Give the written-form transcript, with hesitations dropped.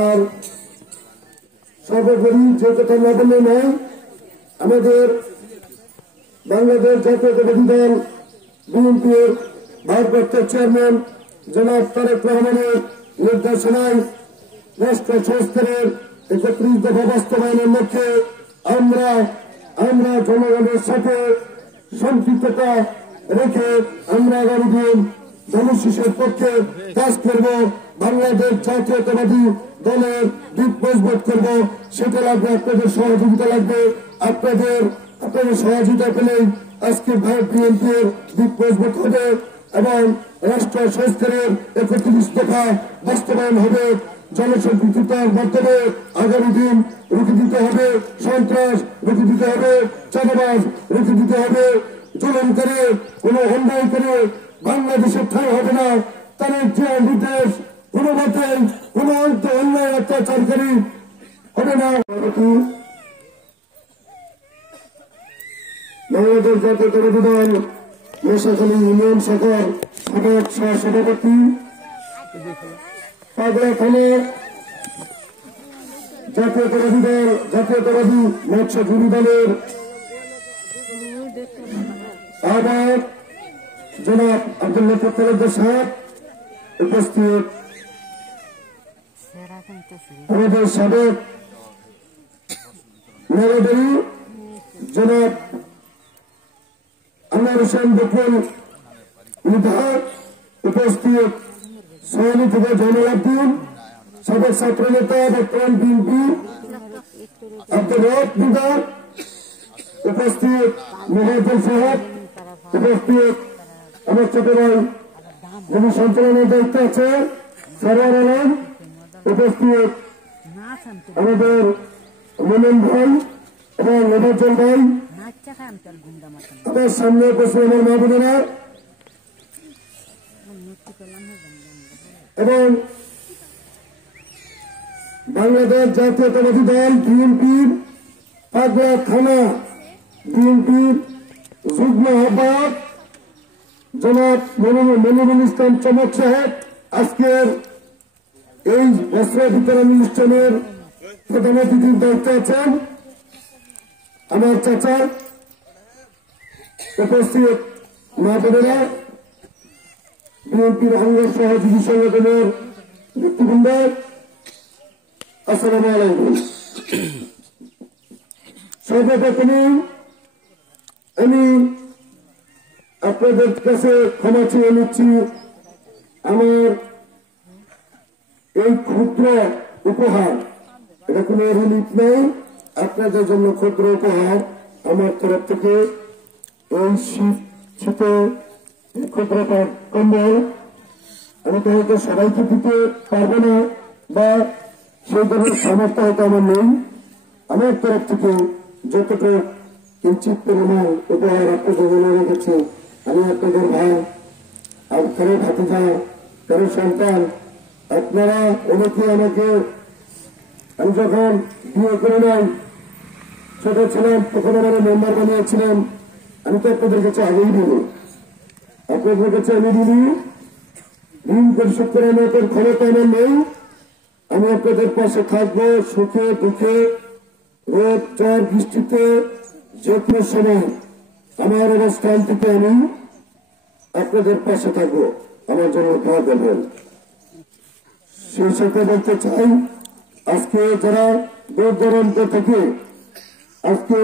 আর সর্বোপরি যে কথা না বললে নয়, আমাদের বাংলাদেশ জাতীয়তাবাদী দল বিএনপির ভারপ্রাপ্ত চেয়ারম্যান জনাব তারেক রহমানের নির্দেশনায় রাষ্ট্র সংস্কারের ৩১ দফা বাস্তবায়নের লক্ষ্যে আমরা জনগণের সাথে সম্পৃক্ততা রেখে আমরা আগামী দিন জনশিশুর পক্ষে কাজ করব। বাংলাদেশ জাতীয়তাবাদী দলের দিক মজবুত করব। সেটা লাগবে আপনাদের সহযোগিতা লাগবে। আপনাদের সহযোগিতা পেলেই আজকে ভারত বিএনপির দিক মজবুত হবে এবং রাষ্ট্র সংস্কারের ৩১ দফা বাস্তবায়ন হবে। জনসম্পৃক্ততার মাধ্যমে আগামী দিন রুখে দিতে হবে সন্ত্রাস, রুখে দিতে হবে চাঁদাবাজ, রুখে দিতে হবে জুলুম করে কোন অন্যায় করে বাংলাদেশের ঠাঁই হবে না। তাদের যে নির্দেশ কোন মতেই কোন অন্যায় অত্যাচারকারী হবে না। বাংলাদেশ জাতীয়তাবাদী দল মশাখালী ইউনিয়ন শাখার সাবেক সহসভাপতি, পাগলা থানা জাতীয়তাবাদী মৎস্যজীবী দলের আহ্বায়ক জনাব আব্দুল লতিফ সাহেব উপস্থিত, আমাদের সাবেক মেয়রী জনাব আনোয়ার হোসেন বকুল বিধায়ক উপস্থিত, সৈনী থেকে জয়নুল আব্দিন সাবেক ছাত্র নেতা বর্তমান বিএনপি আব্দুল রব বিধায়ক উপস্থিত, মহাজুল সাহেব উপস্থিত, আমার ছোট ভাই যিনি সঞ্চালনের দায়িত্বে আছে সরওয়ার আলম উপস্থিত, আমাদের মোমেন ভাই এবং মোবাজ্জল ভাই, আমার সামনে উপস্থিত আমার মা বোনেরা এবং বাংলাদেশ জাতীয়তাবাদী দল বিএনপির পাগলা থানা বিএনপির যুগ্ম আহ্বায়ক জনাব মনিরুল ইসলাম চমক সাহেব আজকের এই বস্ত্র বিতরণ অনুষ্ঠানের প্রধান অতিথির দায়িত্বে আছেন। আমার চাচা উপস্থিত মা বোনেরা, বিএনপির অঙ্গ সহযোগী সংগঠনের নেতৃবৃন্দ, আসসালামু আলাইকুম। সর্বপ্রথমে আমি আপনাদের কাছে ক্ষমা চেয়ে নিচ্ছি। আমার এই ক্ষুদ্র উপহার, এটা কোন রিলিফ নেই, আপনাদের জন্য ক্ষুদ্র উপহার আমার তরফ থেকে এই শীতে ক্ষুদ্র কম্বল। আমি তো হয়তো সবাইকে দিতে পারবো না বা সেই ধরনের সামর্থ্য হয়তো আমার নেই। আমার তরফ থেকে যতটুকু কিঞ্চিত পরিমাণ উপহার আপনাদের জন্য রেখেছি। আমি আপনাদের ভাই, আর কারো ভাতিজা, কারো সন্তান। আপনারা অনেকে আমাকে, আমি যখন বিয়ে করে নাই ছোট ছিলাম তখন আমার মেম্বার বানিয়েছিলাম, আমি তো আপনাদের কাছে আগেই দিব, আপনাদের কাছে আমি দিবি। ঋণ পরিশোধ করার মতন ক্ষমতা আমার নেই। আমি আপনাদের পাশে থাকবো সুখে দুঃখে, রোদ ঝড় বৃষ্টিতে, যে কোনো সময় আমার অবস্থান থেকে আমি আপনাদের পাশে থাকবো, আমার জন্য দোয়া করবেন। সেই সাথে বলতে চাই, আজকে যারা দূর দূরান্ত থেকে আজকে